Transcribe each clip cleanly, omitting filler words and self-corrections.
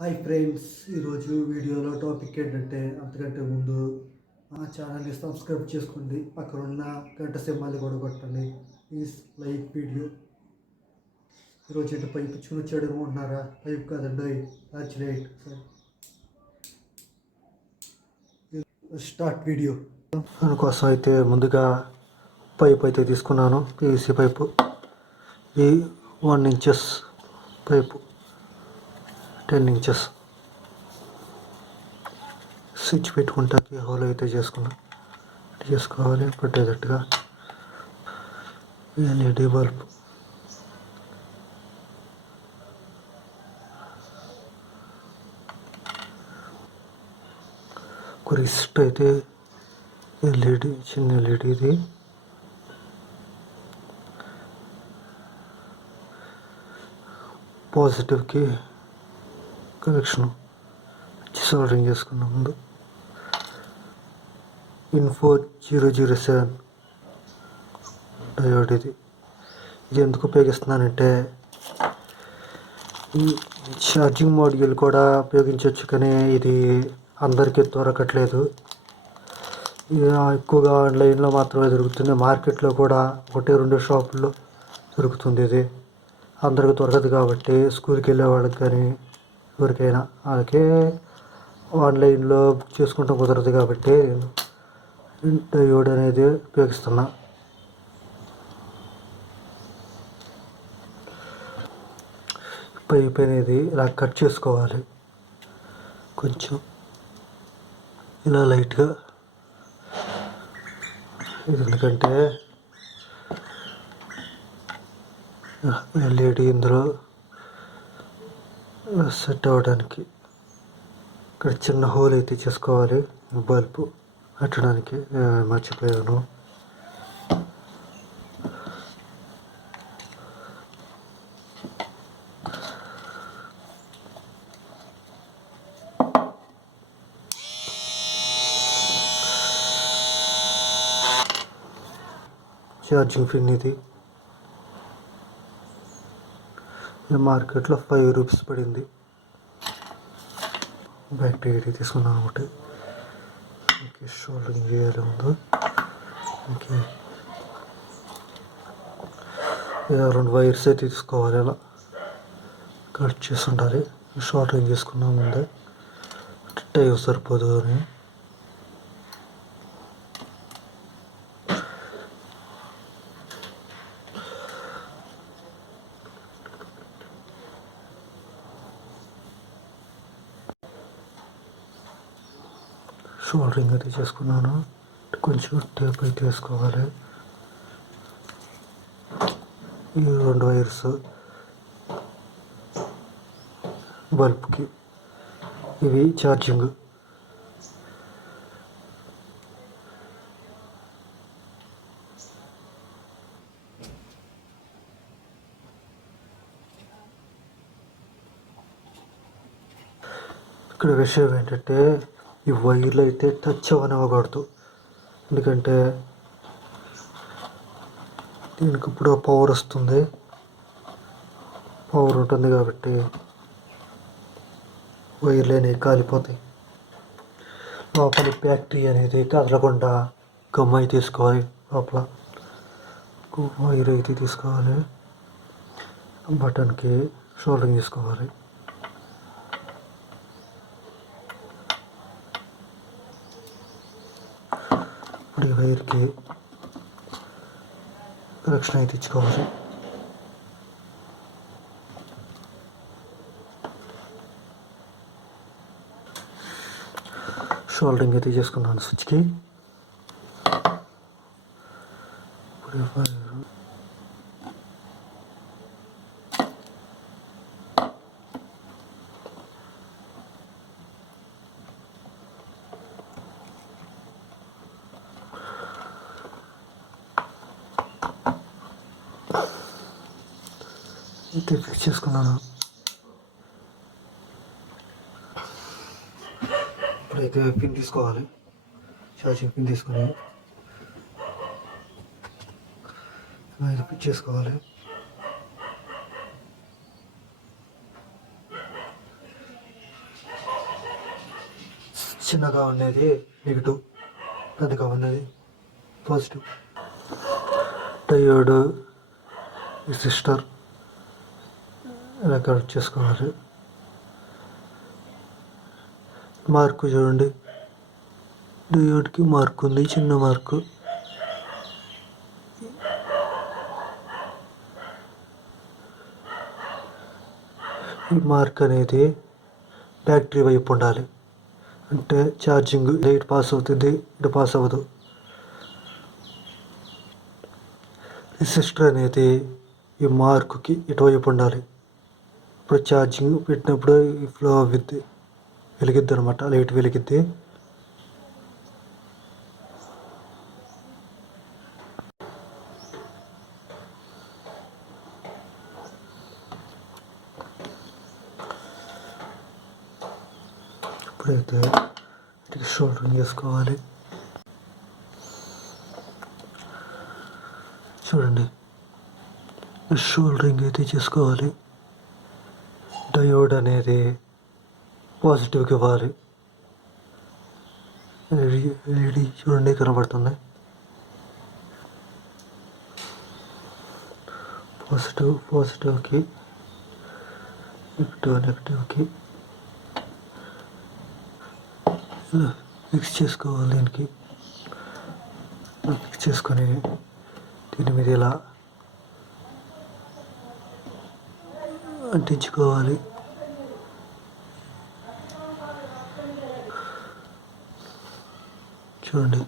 Hi friends, ఈరోజు వీడియోలో topic ఏంటంటే అంతకంటే ముందు మా ఛానల్ని సబ్స్క్రైబ్ చేసుకోండి, పక్కన ఉన్న గంట సింహాన్ని కూడా కొట్టండి. Please like video. ఈరోజు ఏంటి పైపు ఇచ్చుకుని వచ్చాడు అనుకుంటున్నారా? పైపు కాదండి, యాక్చువల్లీ స్టార్ట్ వీడియో. దానికోసం అయితే ముందుగా పైప్ అయితే తీసుకున్నాను, పీవీసీ పైపు. ఈ 1 ఇంచెస్ పైపు, 10 ఇంచెస్ స్విచ్ పెట్టుకుంటాకి హోల్ అయితే చేసుకోవాలి పట్టేటట్టుగా. ఎల్ఈడి బల్బ్, ఒక రిస్ట్ అయితే ఎల్ఈడి, చిన్న ఎల్ఈడి ఇది. పాజిటివ్కి కనెక్షన్ సోల్డరింగ్ చేసుకున్న ముందు. ఇన్ఫో 007 డయోడ్ ఇది ఎందుకు ఉపయోగిస్తున్నానంటే ఈ ఛార్జింగ్ మాడ్యూల్ కూడా ఉపయోగించవచ్చు, కానీ ఇది అందరికీ దొరకట్లేదు. ఇది ఎక్కువగా ఆన్లైన్లో మాత్రమే దొరుకుతుంది. మార్కెట్లో కూడా 1-2 షాపుల్లో దొరుకుతుంది. ఇది అందరికి దొరకదు కాబట్టి స్కూల్కి వెళ్ళే వాళ్ళకి కానీ ఎవరికైనా వాళ్ళకే ఆన్లైన్లో బుక్ చేసుకుంటాం కుదరదు కాబట్టి డయోడ్ అనేది ఉపయోగిస్తున్నా. పైప్ అనేది ఇలా కట్ చేసుకోవాలి, కొంచెం ఇలా లైట్గా. ఇది ఎందుకంటే ఎల్ఈడి ఇందులో సెట్ అవ్వడానికి. ఇక్కడ చిన్న హోల్ అయితే చేసుకోవాలి బల్బు పెట్టడానికి, మర్చిపోయాను. ఛార్జింగ్ పిన్ ఇది మార్కెట్లో 5 రూపీస్ పడింది. బ్యాటరీ తీసుకున్నాను ఒకటి. ఓకే, షోల్డరింగ్ చేయాలి ముందు. ఓకే, 2 వైర్స్ అయితే తీసుకోవాలి, అలా కట్ చేసి ఉండాలి. షోల్డరింగ్ చేసుకున్నాం ముందే, టైం సరిపోదు అని. షోల్డరింగ్ అయితే చేసుకున్నాను. కొంచెం టేప్ అయితే వేసుకోవాలి. ఈ 2 వైర్స్ బల్బ్కి, ఇవి ఛార్జింగ్. ఇక్కడ విషయం ఏంటంటే ఈ వైర్లు అయితే టచ్ అవ్వనివ్వకూడదు, ఎందుకంటే దీనికి ఇప్పుడు పవర్ వస్తుంది, పవర్ ఉంటుంది కాబట్టి వైర్లు అనేవి కాలిపోతాయి. లోపలి బ్యాటరీ అనేది కదలకుండా గమ్ అయితే తీసుకోవాలి. లోపల వైర్ అయితే తీసుకోవాలి, బటన్కి షోల్డరింగ్ తీసుకోవాలి. ఇప్పుడు ఈ వైర్కి కనెక్షన్ అయితే ఇచ్చుకోవాలి. షోల్డరింగ్ అయితే చేసుకున్నాను స్విచ్కి. ఇప్పుడు అయితే ఫిక్స్ చేసుకున్నాను. ఇప్పుడైతే పిన్ తీసుకోవాలి, ఛార్జింగ్ పిన్ తీసుకొని ఇది ఫిట్ చేసుకోవాలి. చిన్నగా ఉన్నది నెగిటివ్, పెద్దగా ఉన్నది పాజిటివ్. డయోడ్ రెసిస్టర్ ఇలా కనెక్ట్ చేసుకోవాలి. మార్కు చూడండి, డయోడ్కి మార్క్ ఉంది, చిన్న మార్కు. ఈ మార్క్ అనేది బ్యాటరీ వైపు ఉండాలి, అంటే ఛార్జింగ్ లైట్ పాస్ అవుతుంది, ఇటు పాస్ అవ్వదు. రెసిస్టర్ అనేది ఈ మార్కుకి ఇటువైపు ఉండాలి. ఇప్పుడు ఛార్జింగ్ పెట్టినప్పుడు ఫ్లో అవ్విద్ది, వెలిగిద్ది అనమాట, లైట్ వెలిగిద్ది. ఇప్పుడైతే షోల్డరింగ్ చేసుకోవాలి. చూడండి, షోల్డరింగ్ అయితే చేసుకోవాలి. డయోడ్ అనేది పాజిటివ్కి ఇవ్వాలి. ఎల్ఈడి చూడండి కనబడుతుంది, పాజిటివ్కి, నెగిటివ్కి ఇలా ఫిక్స్ చేసుకోవాలి. దీనికి ఫిక్స్ చేసుకొని దీని మీద ఇలా అంటించుకోవాలి. చూడండి,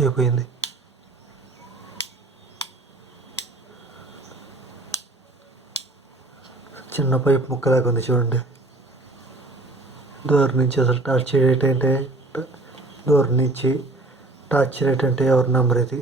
అయిపోయింది. చిన్న పైప్ ముక్కలాగా ఉంది చూడండి. దూరం నుంచి అసలు టార్చ్ లైట్ అంటే, దూరం నుంచి టార్చ్ లైట్ అంటే ఎవరి నెంబర్ ఇది.